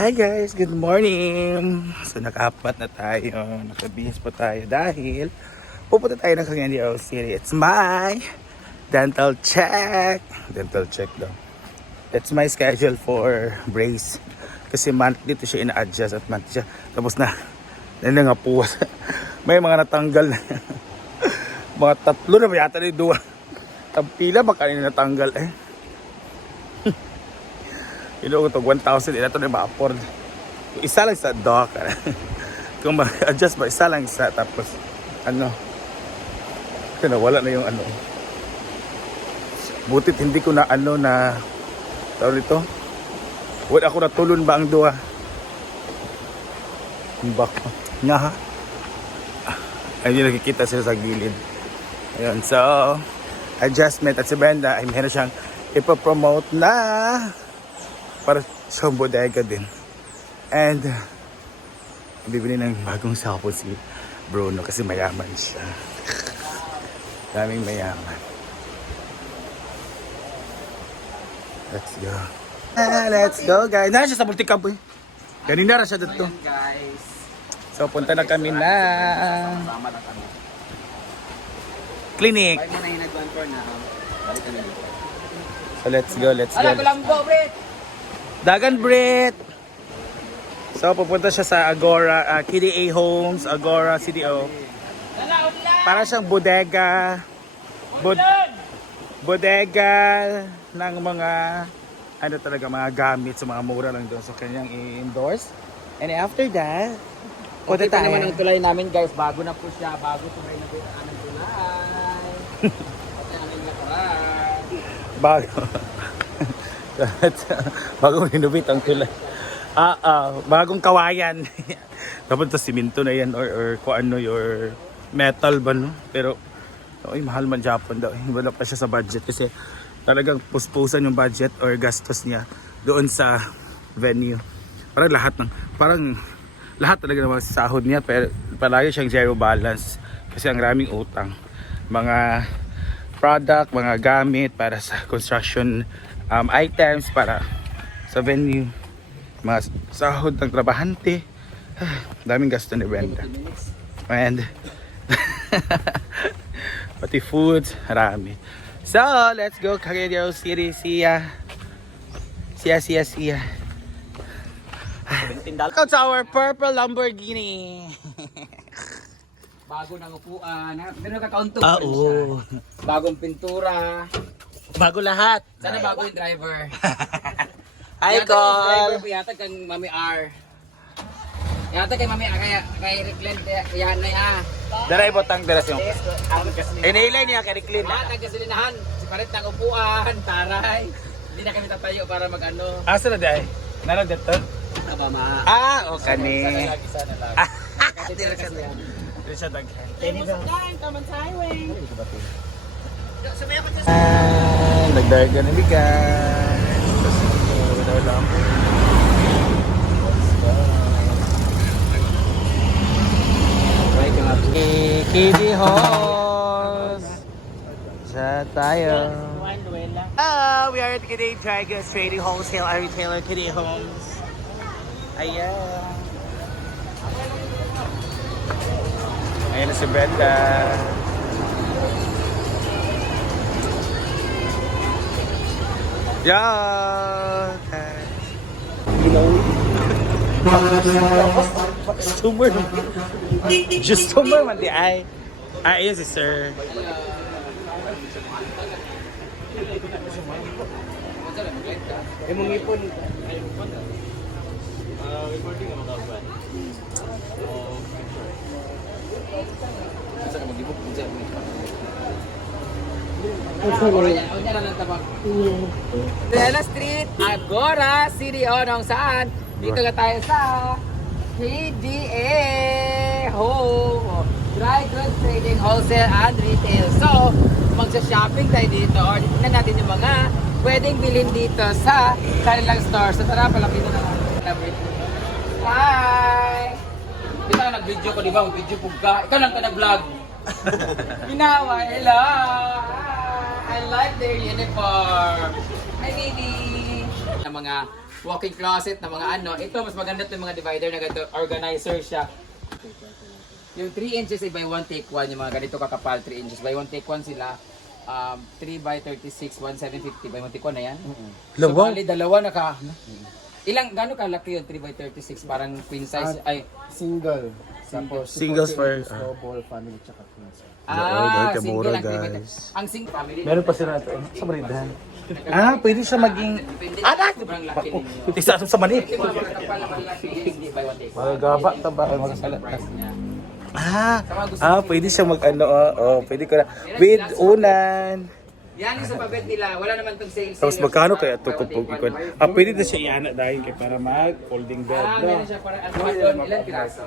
Hi guys, good morning! So nakapat na tayo, nakabihis pa tayo dahil pupunta tayo ng Cagayan de Oro City. It's my dental check. Dental check daw. It's my schedule for brace. Kasi monthly to siya ina-adjust at monthly siya. Tapos na, na nga puwas. May mga natanggal na. mga tatlo na ba yata ni Dua. Tampila ba kanina natanggal eh. Ko to 1,000 ina to na ma-afford. Isa lang sa dock. Kung ma-adjust ba, isa lang isa. Tapos, ano, nawala na yung ano. Butit hindi ko na ano na, tawag nito, wala ako natulon ba ang duwa? Baka, nga ha? Ayun yung nakikita sila sa gilid. Ayun, so, adjustment at si Brenda ay meron siyang ipopromote na para sa bodega din. And, bibili ng bagong sapo si Bruno kasi mayaman siya. Daming mayaman. Let's go. Ah, let's go guys. Nasa sa multicab eh. Kanina ra siya dito. guys. So punta na kami na clinic. So let's go, let's go. ko lang po, Brit! Dagan Brit! So pupunta siya sa Agora, uh, KDA Homes, Agora CDO. Para siyang bodega. Bod bodega ng mga ano talaga mga gamit sa mga mura lang doon. So kanyang i-endorse. And after that, punta Okay tayo. naman ang tulay namin, guys. Bago na po siya. Bago tulay na po anong tulay. Okay, aming natural. Bago. bagong inubit ang tulay. Ah, ah, bagong kawayan. Dapat sa simento na yan or, or kung ano your metal ba no? Pero ay mahal man Japan daw. Wala pa siya sa budget kasi talagang puspusan yung budget or gastos niya doon sa venue. Parang lahat ng parang lahat talaga ng sahod niya pero palagi siyang zero balance kasi ang raming utang. Mga product, mga gamit para sa construction um, items para sa venue. Mga sahod ng trabahante. Daming gasto ni Brenda. And pati foods, marami. So, let's go Cagayan City. Siya. Siya, siya, siya. Welcome to our purple Lamborghini. Bago ng upuan. ha? Pero kakaunto Ah, oo. Bagong pintura. Bago lahat. Sana bago yung driver. Hi, Yata yung driver Col. po yata kang Mami R. Yata kay Mami R. Kaya kay Reclen. Kaya yan na ya. Daray botang deras yung. Inailay niya kay Clean. Lahat ng gasolinahan. Si palit ng upuan. Taray. Hindi na kami tatayo para mag ano. Asa na day? Naran dito? Aba ma. Ah, o Sana kani. lagi, sana lagi. Kasi di kasi yan. Dito siya daghan. Ah, Ah, nagdagan na bigas. Tapos, wala yung mga KD Halls. Sa tayo. Ah, we are at KD Dragons Trading Wholesale and Retailer KD Homes. Ayan. Ayan na si Brenda. Yeah. Customer. Customer man di ay. Ah, ayun si sir. Imong ipon. Rela Street, Agora, City Onong saan? Dito ka tayo sa KDA Home Dry Goods Trading Wholesale and Retail. So, magsa-shopping tayo dito or tignan natin yung mga pwedeng bilhin dito sa kanilang store. So, tara, palapit na natin. Hi! Di ba nag-video ko, di ba? Mag-video po ka. Ikaw lang ka nag-vlog. Ginawa, hello! I like their uniform. Hi, baby! Ang mga walking closet na mga ano. Ito, mas maganda itong mga divider na ganito. Organizer siya. Yung 3 inches ay by 1 take 1. Yung mga ganito kakapal, 3 inches. By 1 take 1 sila. Um, 3 by 36, 1750 by 1 take 1 na yan. So, Lawa. bali, dalawa na ka. Ilang, gano'n kalaki yun? 3 by 36, parang queen size. Ay, Single. Tapos, Singles for- double, family, tsaka twins. ah, Order single mura, ang 3 by guys. Ang single family. Meron pa sila ito. Sa Maridan. Ah, pwede siya maging... Anak! Sobrang laki ninyo. Isa sa manip. Ito mga kakapal na malaki is 3 by 1 take 1. Magagaba ta ba? Magasalat. Price niya. Ah, ah, pwede siya mag ano, oh, oh, pwede ko na. With unan. Yan yung sa pabet nila. Wala naman itong sale. Tapos magkano kaya ito kapag ikon? Ah, pwede na siya iana dahil kay para mag folding bed, Ah, no? meron siya para ano doon, ilan piraso?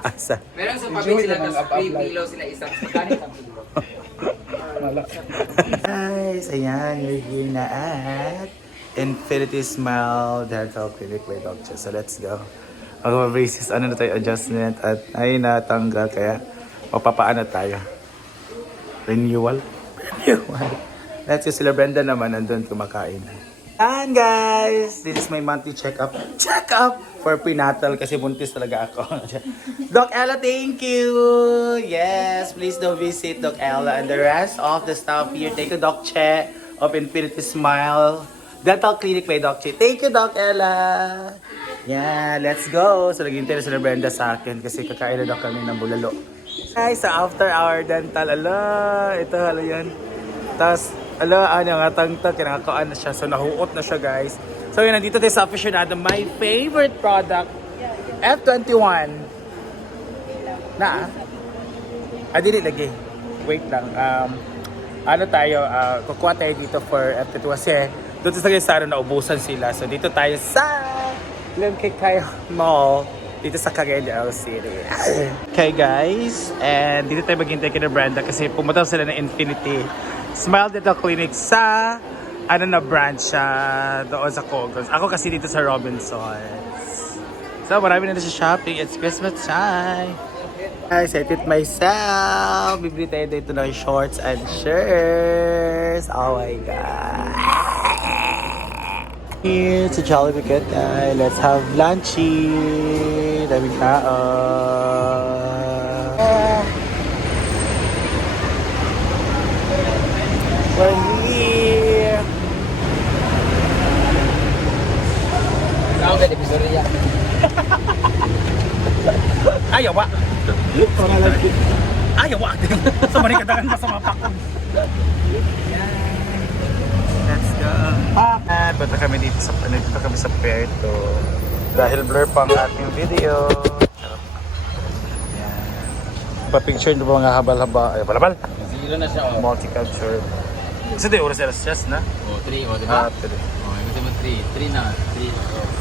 Asa? Meron sa pabet sila tapos free pillow sila isang ganit ang pillow. Guys, ayan, we're here na at Infinity Smile Dental Clinic by Dr. So let's go. Ang mga braces, ano na tayo, adjustment at ay natanggal kaya mapapaano tayo. Renewal? Renewal. Let's go sila Brenda naman, andun kumakain. And guys, this is my monthly checkup. Checkup for prenatal kasi buntis talaga ako. Doc Ella, thank you. Yes, please don't visit Doc Ella and the rest of the staff here. Thank you, Doc Che of Infinity Smile Dental Clinic by Doc Che. Thank you, Doc Ella. Yeah, let's go. So, naghintay na sila Brenda sa akin kasi kakain na daw kami ng bulalo. Guys, sa after hour dental, ala, ito, ala yan. Tapos, ala, ano nga, tangtang, kinakakaan na siya. So, nahuot na siya, guys. So, yun, nandito tayo sa aficionado. My favorite product, F21. Na, ah, dili lagi. Wait lang. Um, ano tayo, ah, kukuha tayo dito for F22 kasi doon sa Sagay naubusan sila. So, dito tayo sa Limkikay Mall dito sa Cagayan de City. Okay guys, and dito tayo maghintay kay na Brenda kasi pumunta sila ng Infinity Smile Dental Clinic sa ano na branch siya doon sa Cogos. Ako kasi dito sa Robinsons. So marami na na sa shopping. It's Christmas time. Guys, I treat myself. Bibili tayo dito ng shorts and shirts. Oh my God. Here to Jollibee Good. Let's have lunchy. Daming tao. We're here. Saan ka episode niya? Ayaw wa. Ayaw wa. Sa marikadagan ka sa mapakon. Let's go. At punta kami dito sa dito kami sa Puerto. Dahil blur pa ang ating video. Pa-picture ng mga habal-haba. Ay, balabal. Zero na siya, oh. Multicultural. Kasi di oras oras just na. Oh, 3, oh, di Ah, ba? pwede. Oh, ibig sabihin 3. 3 na. 3, oh.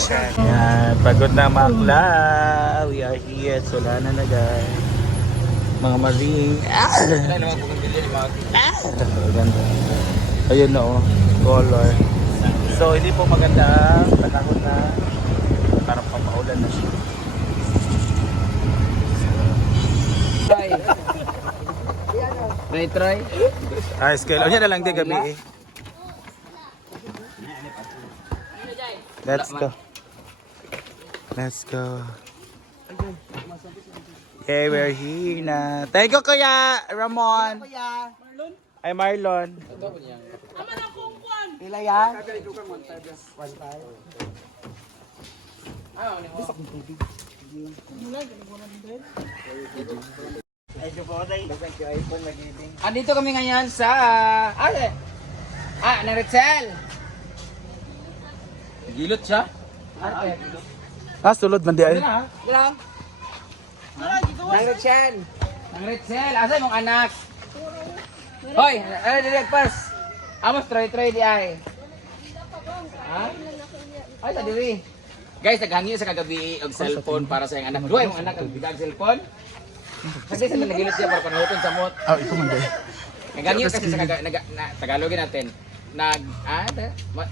Siya. Yan, pagod na makla. We are here. So, wala na guys. Mga maring. Ah! Ganda. Ayun na oh. Color. So, hindi po maganda. Panahon na. Parang pamaulan na siya. Try. Try, try. Ah, scale. O, yan na lang di gabi eh. Let's go. Let's go. Okay, we're here na. Thank you, Kuya Ramon. Kuya. Marlon? Ay, Marlon. Ito po niya. Pila yan? Ah, ano mo? Andito kami ngayon sa... Ah, ah ng Ritzel. Gilot siya? Ah, okay. Ah, sulod man di ay. Dito na, ha? Dito lang. Ng Ritzel. Ng Ritzel. Asa yung anak? Hoy, ano direct pass? Amos try try di ay. Ha? Ay, sa diri. Guys, naghangi sa kagabi og cellphone para sa iyang anak. Duhay mong anak ang bigang cellphone. Kasi sila nagilot siya para panuhuton sa mot. Ah, ikaw man di. Naghangi kasi sa kaga, nag, na, Tagalogin natin. Nag, ah,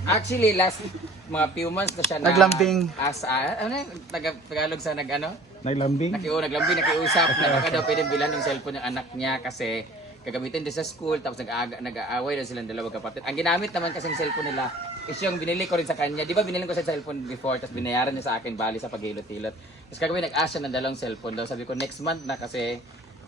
actually last mga few months na siya na Naglambing. as ah, ano yun? Taga, Tagalog sa nag ano? Naglambing? Nakiu, naglambing, nakiusap na baka daw pwedeng bilan yung cellphone ng anak niya kasi gagamitin din sa school tapos nag-aaga, nag-aaway na silang dalawang kapatid. Ang ginamit naman kasi ng cellphone nila is yung binili ko rin sa kanya. Di ba binili ko sa cellphone before, tapos binayaran niya sa akin bali sa paghilot-hilot. Tapos kagabi nag-ask siya ng dalawang cellphone daw. Sabi ko, next month na kasi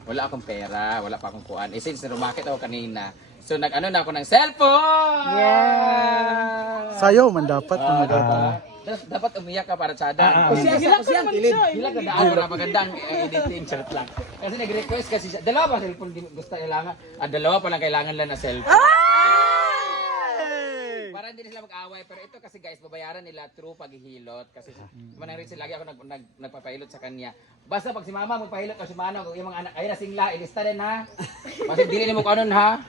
wala akong pera, wala pa akong kuan. Eh since rumakit ako kanina, so nag-ano na ako ng cellphone! Yeah! Sayo man dapat Ah, mga diba? Tapos dapat umiyak ka para tsada. Ah, ah. Kasi siya, kasi ang kilid. Hilang ka daan para magandang eh, editing charot lang. Kasi nag-request kasi siya. Dalawa ba cellphone di gusto kailangan? Ah, dalawa pa lang kailangan lang na cellphone. Para hindi sila mag-away. Pero ito kasi guys, babayaran nila through paghihilot. Kasi manang rin sila, lagi ako nag, nag, nagpapahilot sa kanya. Basta pag si mama magpahilot o si Manong, yung mga anak, ayun na singla, ilista din ha. Kasi dili mo kanon ha.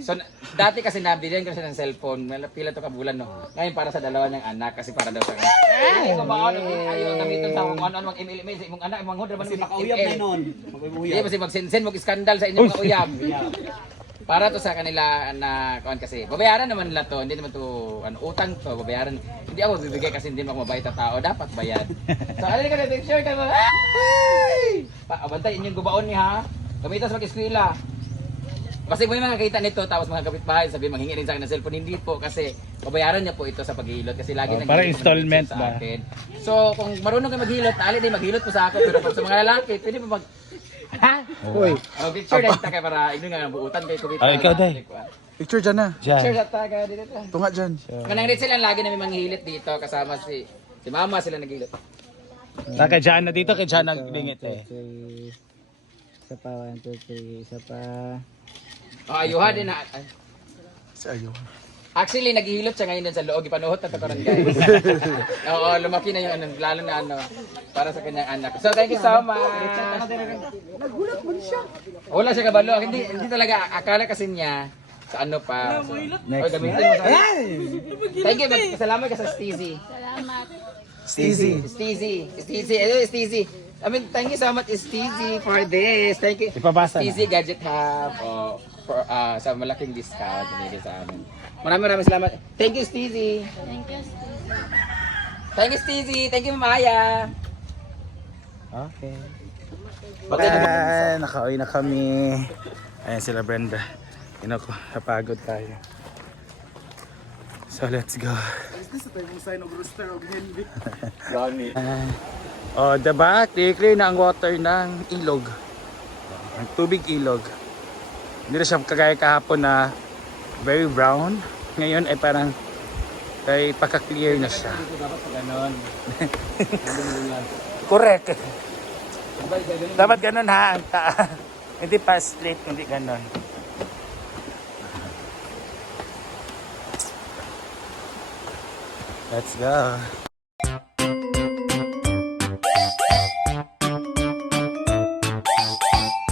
So, dati kasi nabilihan ko siya ng cellphone. May Pila to kabulan no. Ngayon para sa dalawa niyang anak kasi para daw sa kanya. Hindi ko ba ano, ayaw gamitin sa kung ano mag email email sa imong anak, imong hodra man si makauyab na nun. Hindi kasi mag-send mo skandal sa inyong mga uyab. Para to sa kanila na kuan kasi babayaran naman nila to, hindi naman to ano utang to, babayaran. Hindi ako bibigay kasi hindi ako mabait na tao, dapat bayad. So alin ka na picture ka mo. Ay! Pa abantay inyong gubaon ni ha. Gamitas mag-eskwela. Kasi may mga kita nito tapos mga kapitbahay sabi manghingi rin sa akin ng cellphone hindi po kasi babayaran niya po ito sa paghilot kasi lagi Oh, nang para installment ba? akin. So kung marunong kayo maghilot, ali din maghilot po sa akin pero pag sa mga lalaki pwede pa mag? Uy, Oh, picture na kita kay para igno nga buutan kay kubita. Ah, ikaw, Day. picture dyan na. Picture Diyan. sa taga dito. Tunga dyan. Manang rin sila lagi namin manghilit dito kasama si si mama sila naghilit. Naka dyan na dito, kay dyan naglingit eh. Isa pa, one, two, three. Isa pa. Oh, ayuha din na. ay. Sayo. Actually, naghihilot siya ngayon dun sa loob. Ipanuhot na to karon guys. Oo, lumaki na yung ano, lalo na ano, para sa kanyang anak. So, thank you so much. Nagulat mo siya. Wala siya kabalo. Hindi, hindi talaga. Akala kasi niya sa ano pa. So, Oy, gamitin mo sa... Thank you. mag- Salamat ka sa Steezy. Steezy. Steezy. Steezy. Ano, Steezy. I mean, thank you so much, Steezy, for this. Thank you. Ipabasa na. Steezy Gadget Hub. Oh, for, ah, sa malaking discount. Binigay sa amin. Maraming maraming salamat. Thank you, Steezy. Thank you. Thank you, Steezy. Thank you, Maya. Okay. Ayan, nakauwi na kami. Ayan sila Brenda. Ino ko, napagod tayo. So let's go. oh, diba? Clear na ang water ng ilog. Ang tubig ilog. Hindi na siya kagaya kahapon na very brown. Ngayon ay parang ay paka-clear na siya. Correct. Dapat ganun ha, ang hindi pa straight, hindi ganun. Let's go.